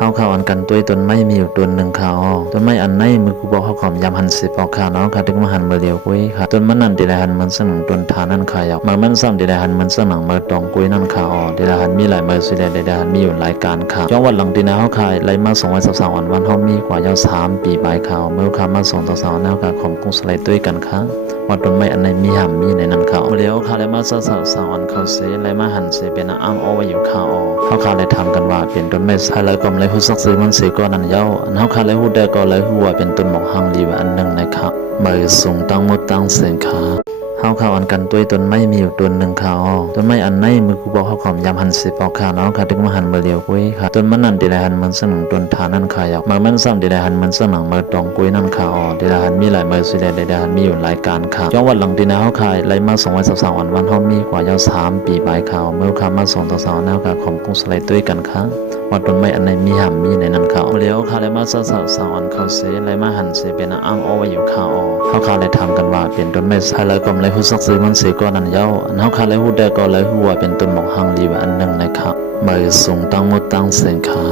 เฮาข่าวอันกันตัวต้นไม้มีอยู่ต้นหนึ่งข่าวต้นไม้อันไหนมือกูบอกเฮาขอมยำหันสิปอกข่าวเนาะค่ะถึงมาหันเบอร์เดียวกุ้ยค่ะต้นมันนั่นดีได้หันมันสนังต้นทานั่นข่าวยาวมันซ้ำดีได้หันมันสนังเมื่อตองกุ้ยนั่นข่าวดีได้หันมีหลายเมื่อสิได้หันมีอยู่หลายการข่าวย้อนวันหลังดีนะเฮาขายไล่มา223วันเฮามีกว่ายาว3ปีใบข่าวเมื่อข่าวมา2ต่อ2แนวค่ะของกุ้งสไลด์ด้วยกันค่ะว่าต้นไม้อันไหนมีหำมีในนั้นข่าวเลี้ยวข่าวไล่มา2วันข่าวเสไล่มาหันเสเป็นอ้างเอาไว้อยู่ข่าวเฮาข่าวเลยทำกันว่าเป็นต้นไม้ไฮไลท์ก็เลยฮู้ซักซื้อมันสิก็นั่นยาวเฮาข่าวเลยฮู้ได้ก็เลยฮู้ว่าเป็นต้นหมอกหังลีว่าอันนึงนะครับใบสูงตั้งหมดตั้งเสียงขาเฮาข่าวอันกันตัวต้นไม้มีอยู่ต้นหนึ่งข่าวต้นไม้อันไหนมือกูบอกเฮาขอมยำหันสิปอกข่าวเนาะค่ะถึงมาหันเบอร์เดียวกุ้ยค่ะต้นมันนั่นดีได้หันมันสนังต้นทานั่นข่าวยาวมันซ้ำดีได้หันมันสนังเมื่อตองกุ้ยนั่นข่าวดีได้หันมีหลายเมื่อสิได้หันมีอยู่หลายการข่าวย้อนวันหลังดีนะเฮาขายไล่มา223วันเฮามีกว่ายาว3ปีใบข่าวเมื่อข่าวมา2ต่อ2แนวค่ะของกุ้งสไลด์ด้วยกันค่ะว่าต้นไม้อันไหนมีหำมีในนั้นข่าวเลี้ยวข่าวไล่มา223วันข่าวเสไล่มาหันเสเป็นอ้างเอาไว้อยู่ข่าวเฮาข่าวเลยทำกันว่าเป็นต้นไม้ไฮไลท์ก็เลยฮู้ซักซื้อมันสิก็นั่นยาวเฮาข่าวเลยฮู้ได้ก็เลยฮู้ว่าเป็นต้นหมอกหังลีว่าอันนึงนะครับใบสูงตั้งหมดตั้งเสียงขา